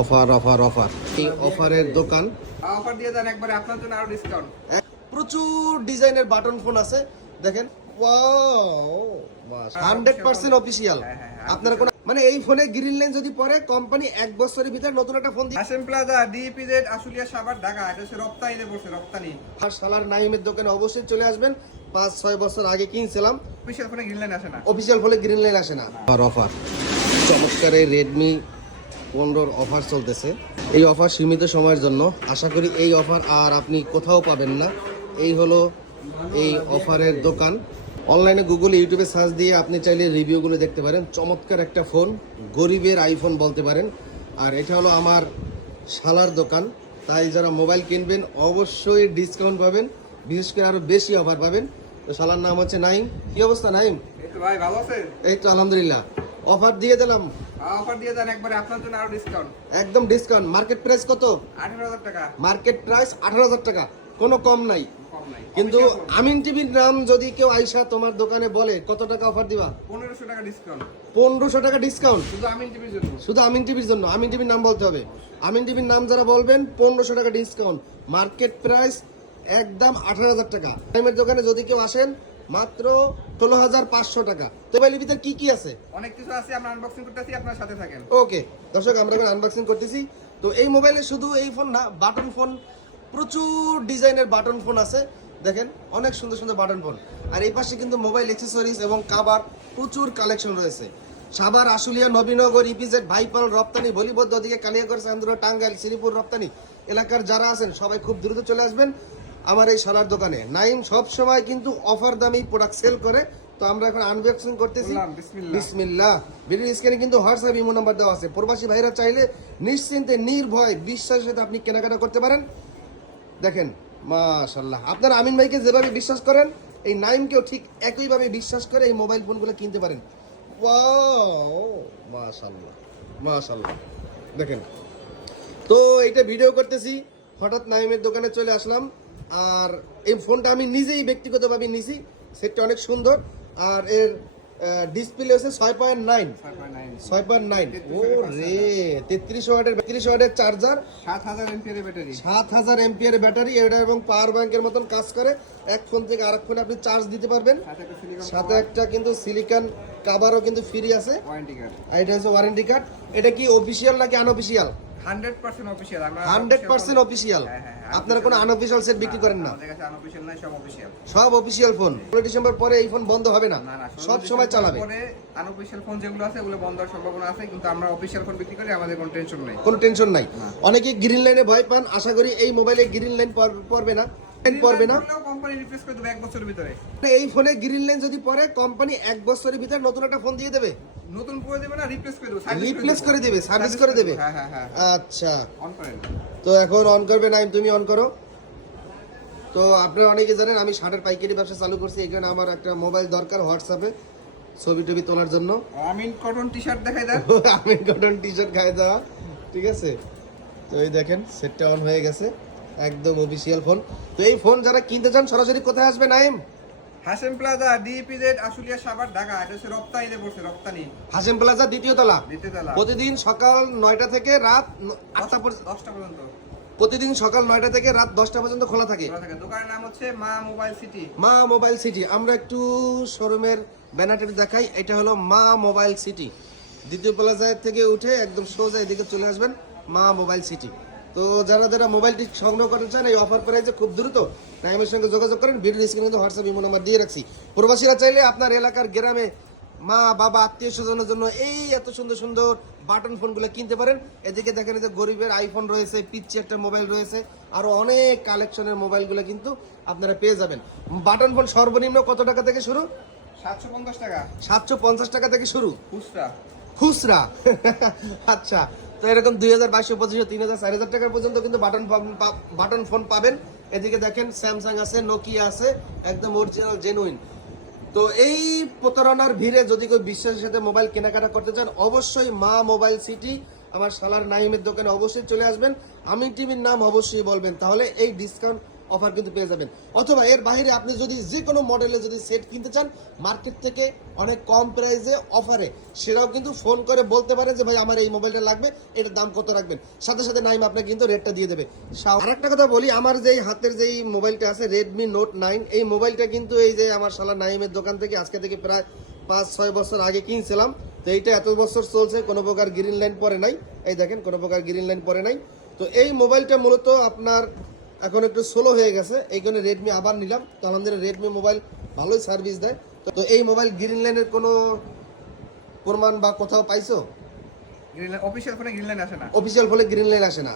Offer offer offer. এই অফারের দোকান। অফার দিয়ে দেন একবারে আপনার জন্য আরও ডিসকাউন্ট প্রচুর ডিজাইনের বাটন ফোন আছে। দেখেন হান্ড্রেড পার্সেন্ট অফিসিয়াল। হ্যাঁ, হ্যাঁ, হ্যাঁ। আপনার কোন মানে এই ফোনে গ্রিন লাইন যদি পরে কোম্পানি এক বছরের ভিতরে নতুন একটা ফোন হাসেম প্লাজা আশুলিয়া সাভার ঢাকা এটা হচ্ছে রপ্তানিতে পড়ছে রপ্তানি। আর সালার নাইমের দোকানে অবশ্যই চলে আসবেন। পাঁচ ছয় বছর আগে কিনছিলাম। অফিসিয়াল ফোনে গ্রিন লাইন আসে না। অফিসিয়াল ফলে গ্রিন লাইন আসে না। আর অফার। চমৎকার এই রেডমি পনেরোর অফার চলতেছে। এই অফার সীমিত সময়ের জন্য। আশা করি এই অফার আর আপনি কোথাও পাবেন না। এই হলো এই অফারের দোকান। অনলাইনে গুগল ইউটিউবে সার্চ দিয়ে আপনি চাইলে রিভিউগুলো দেখতে পারেন। চমৎকার একটা ফোন গরিবের আইফোন বলতে পারেন। আর এটা হলো আমার শালার দোকান। তাই যারা মোবাইল কিনবেন অবশ্যই ডিসকাউন্ট পাবেন। বিশেষ করে আরও বেশি অফার পাবেন। তো শালার নাম হচ্ছে নাইম। কি অবস্থা নাইম? এই তো ভাই ভালো এই তো আলহামদুলিল্লাহ। অফার দিয়ে দিলাম। অফার দিয়ে দেন একবারে আপনার জন্য আরও ডিসকাউন্ট একদম ডিসকাউন্ট মার্কেট প্রাইস কত? আঠারো হাজার টাকা। মার্কেট প্রাইস আঠারো হাজার টাকা। কোনো কম নাই। কিন্তু আমিন টিভির নাম যদি কেউ আইসা তোমার দোকানে বলে কত টাকা অফার দিবা? পনেরোশো টাকা ডিসকাউন্ট পনেরোশো টাকা ডিসকাউন্ট শুধু আমিন টিভির জন্য। শুধু আমিন টিভির জন্য। আমিন টিভির নাম বলতে হবে। আমিন টিভির নাম যারা বলবেন পনেরোশো টাকা ডিসকাউন্ট মার্কেট প্রাইস একদম আঠারো হাজার টাকা। টাইমের দোকানে যদি কেউ আসেন মাত্র ষোলো হাজার পাঁচশো টাকা। তো মোবাইলের ভিতরে কি কি আছে? অনেক কিছু আছে আমরা আনবক্সিং করতেছি আপনার সাথে থাকেন। ওকে দর্শক আমরা এখন আনবক্সিং করতেছি। তো এই মোবাইলে শুধু এই ফোন না বাটন ফোন প্রচুর ডিজাইনের বাটন ফোন আছে। দেখেন অনেক সুন্দর সুন্দর বাটন ফোন আর এই পাশে কিন্তু মোবাইল অ্যাক্সেসরিজ এবং কাবার প্রচুর কালেকশন রয়েছে। সাভার আশুলিয়া নবীনগর ইপিজেড ভাইপাল রপ্তানি বলিবদ্ধ ওদিকে কালিয়াগড় চান্দ্র টাঙ্গাইল শ্রীপুর রপ্তানি। এলাকার যারা আছেন সবাই খুব দ্রুত চলে আসবেন। আমার এই সালার দোকানে। নাইম সব সময় কিন্তু অফার দামেই প্রোডাক্ট সেল করে। তো আমরা এখন আনবক্সিং করতেছি। বিসমিল্লাহ। বিসমিল্লাহ। ভিডিও স্ক্রিনে কিন্তু হোয়াটসঅ্যাপ ইমো নাম্বার দেওয়া আছে। প্রবাসী ভাইরা চাইলে নিশ্চিন্তে নির্ভয় বিশ্বাসের সাথে আপনি কেনাকাটা করতে পারেন। দেখেন মাশাল্লাহ আপনারা আমিন ভাইকে যেভাবে বিশ্বাস করেন এই নাইমকেও ঠিক একইভাবে বিশ্বাস করে এই মোবাইল ফোনগুলো কিনতে পারেন। ওয়াও মাশাল্লাহ মাশাল্লাহ দেখেন তো এটা ভিডিও করতেছি। হঠাৎ নাইমের দোকানে চলে আসলাম। আর এই ফোনটা আমি নিজেই ব্যক্তিগতভাবে নিছি সেটটা অনেক সুন্দর। আর এর ডিসপ্লে হচ্ছে ছয় পয়েন্ট নাইন। ছয় পয়েন্ট নাইন। ও রে তেত্রিশ ওয়াটের তেত্রিশ ওয়াটের চার্জার সাত হাজার এমপিয়ার ব্যাটারি। সাত হাজার এমপিয়ার ব্যাটারি এটা এবং পাওয়ার ব্যাংকের মতন কাজ করে। এক ফোন থেকে আরেক ফোনে আপনি চার্জ দিতে পারবেন। সাথে একটা কিন্তু সিলিকন কাভারও কিন্তু ফ্রি আছে। ওয়ারেন্টি কার্ড আর এটা হচ্ছে ওয়ারেন্টি কার্ড এটা কি অফিসিয়াল নাকি আনঅফিসিয়াল আমরা হ্যাঁ, হ্যাঁ, হ্যাঁ। আপনারা কোনো আনঅফিসিয়াল সেট বিক্রি করেন না? আমাদের কাছে আনঅফিসিয়াল নাই সব ফোন ষোলো ডিসেম্বর পরে এই ফোন বন্ধ হবে না? সব সময় চালাবে? পরে ফোন যেগুলো আছে ওগুলো বন্ধ হওয়ার সম্ভাবনা আছে কিন্তু আমরা ফোন বিক্রি করি আমাদের কোনো টেনশন নাই। কোনো টেনশন নাই। অনেকে গ্রিন লাইনে ভয় পান আশা করি এই মোবাইলে গ্রিন লাইন পড়বে না। পড়বে না। কোম্পানি রিপ্লেস করে দেবে এক বছরের ভিতরে। এই ফোনে গ্রিন লাইন যদি পরে কোম্পানি এক বছরের ভিতরে নতুন একটা ফোন দিয়ে দেবে? নতুন করে দেবে না রিপ্লেস করে দেবে রিপ্লেস করে দেবে। সার্ভিস করে দেবে। হ্যাঁ হ্যাঁ হ্যাঁ আচ্ছা। অন করেন তো এখন অন করবে নাইম তুমি অন করো। তো আপনারা অনেকে জানেন আমি শার্টের পাইকারি ব্যবসা চালু করছি এখানে আমার একটা মোবাইল দরকার হোয়াটসঅ্যাপে ছবি টবি তোলার জন্য। আমিন কটন টি শার্ট দেখাই দেন। আমি কটন টি শার্ট খাই ঠিক আছে? তো এই দেখেন সেটটা অন হয়ে গেছে। একদম অফিসিয়াল ফোন তো এই ফোন যারা কিনতে চান সরাসরি কোথায় আসবে Naim? Hashem plaza DPZ Ashulia Savar Dhaka. এটা হচ্ছে রপ্তানিতে পড়ছে রপ্তানি। হাসেম প্লাজা দ্বিতীয় তলা। দিতে তালা। প্রতিদিন সকাল নয়টা থেকে রাত ন- আটটা পর্যন্ত দশটা পর্যন্ত। প্রতিদিন সকাল নয়টা থেকে রাত দশটা পর্যন্ত খোলা থাকে। দোকানের নাম হচ্ছে মা মোবাইল সিটি। মা মোবাইল সিটি। আমরা একটু শোরুমের ব্যানারটা দেখাই। এটা হলো মা মোবাইল সিটি। দ্বিতীয় প্লাজায় থেকে উঠে একদম সোজা এদিকে চলে আসবেন মা মোবাইল সিটি। তো যারা যারা মোবাইলটি সংগ্রহ করতে চান এই অফার প্রাইসে খুব দ্রুত নাইমের সঙ্গে যোগাযোগ করেন। ভিডিও স্ক্রিনে কিন্তু হোয়াটসঅ্যাপ ইমো নাম্বার দিয়ে রাখছি। প্রবাসীরা চাইলে আপনার এলাকার গ্রামে মা বাবা আত্মীয় স্বজনের জন্য এই এত সুন্দর সুন্দর বাটন ফোনগুলো কিনতে পারেন। এদিকে দেখেন যে গরিবের আইফোন রয়েছে পিচ্ছি একটা মোবাইল রয়েছে আরও অনেক কালেকশনের মোবাইলগুলো কিন্তু আপনারা পেয়ে যাবেন। বাটন ফোন সর্বনিম্ন কত টাকা থেকে শুরু? সাতশো পঞ্চাশ টাকা। সাতশো পঞ্চাশ টাকা থেকে শুরু। খুচরা। খুচরা। আচ্ছা। তো এরকম দুই হাজার বাইশশো, পঁচিশশো, তিন হাজার, চার হাজার টাকার পর্যন্ত কিন্তু বাটন বাটন ফোন পাবেন। এদিকে দেখেন স্যামসাং আছে নোকিয়া আছে, একদম অরিজিনাল জেনুইন তো এই প্রতারণার ভিড়ে যদি কেউ বিশ্বাসের সাথে মোবাইল কেনাকাটা করতে চান, অবশ্যই মা মোবাইল সিটি আমার সালার নাইমের দোকানে অবশ্যই চলে আসবেন। আমি টিভির নাম অবশ্যই বলবেন। তাহলে এই ডিসকাউন্ট অফার কিন্তু পেয়ে যাবেন। অথবা এর বাইরে আপনি যদি যে কোনো মডেলে যদি সেট কিনতে চান মার্কেট থেকে অনেক কম প্রাইসে অফারে সেটাও কিন্তু ফোন করে বলতে পারেন যে, ভাই, আমার এই মোবাইলটা লাগবে, এটার দাম কত রাখবেন? সাথে সাথে নাইম আপনাকে কিন্তু রেটটা দিয়ে দেবে। আর একটা কথা বলি, আমার যেই হাতের যেই মোবাইলটা আছে রেডমি নোট নাইন এই মোবাইলটা কিন্তু এই যে আমার শালা নাইমের দোকান থেকে আজকে থেকে প্রায় পাঁচ, ছয় বছর আগে কিনছিলাম। তো এইটা এত বছর চলছে, কোনো প্রকার গ্রিন লাইন পরে নাই। এই দেখেন, কোনো প্রকার গ্রিন লাইন পরে নাই। তো এই মোবাইলটা মূলত আপনার এখন একটু স্লো হয়ে গেছে এই কারণে রেডমি আবার নিলাম। তো আলহামদুলিল্লাহ রেডমি মোবাইল ভালোই সার্ভিস দেয়। তো- এই মোবাইল গ্রিন লাইনের কোনো প্রমাণ বা কোথাও পাইছো? গ্রিন লাইন অফিসিয়াল ফোনে গ্রিন লাইন আসে না? অফিসিয়াল ফলে গ্রিন লাইন আসে না।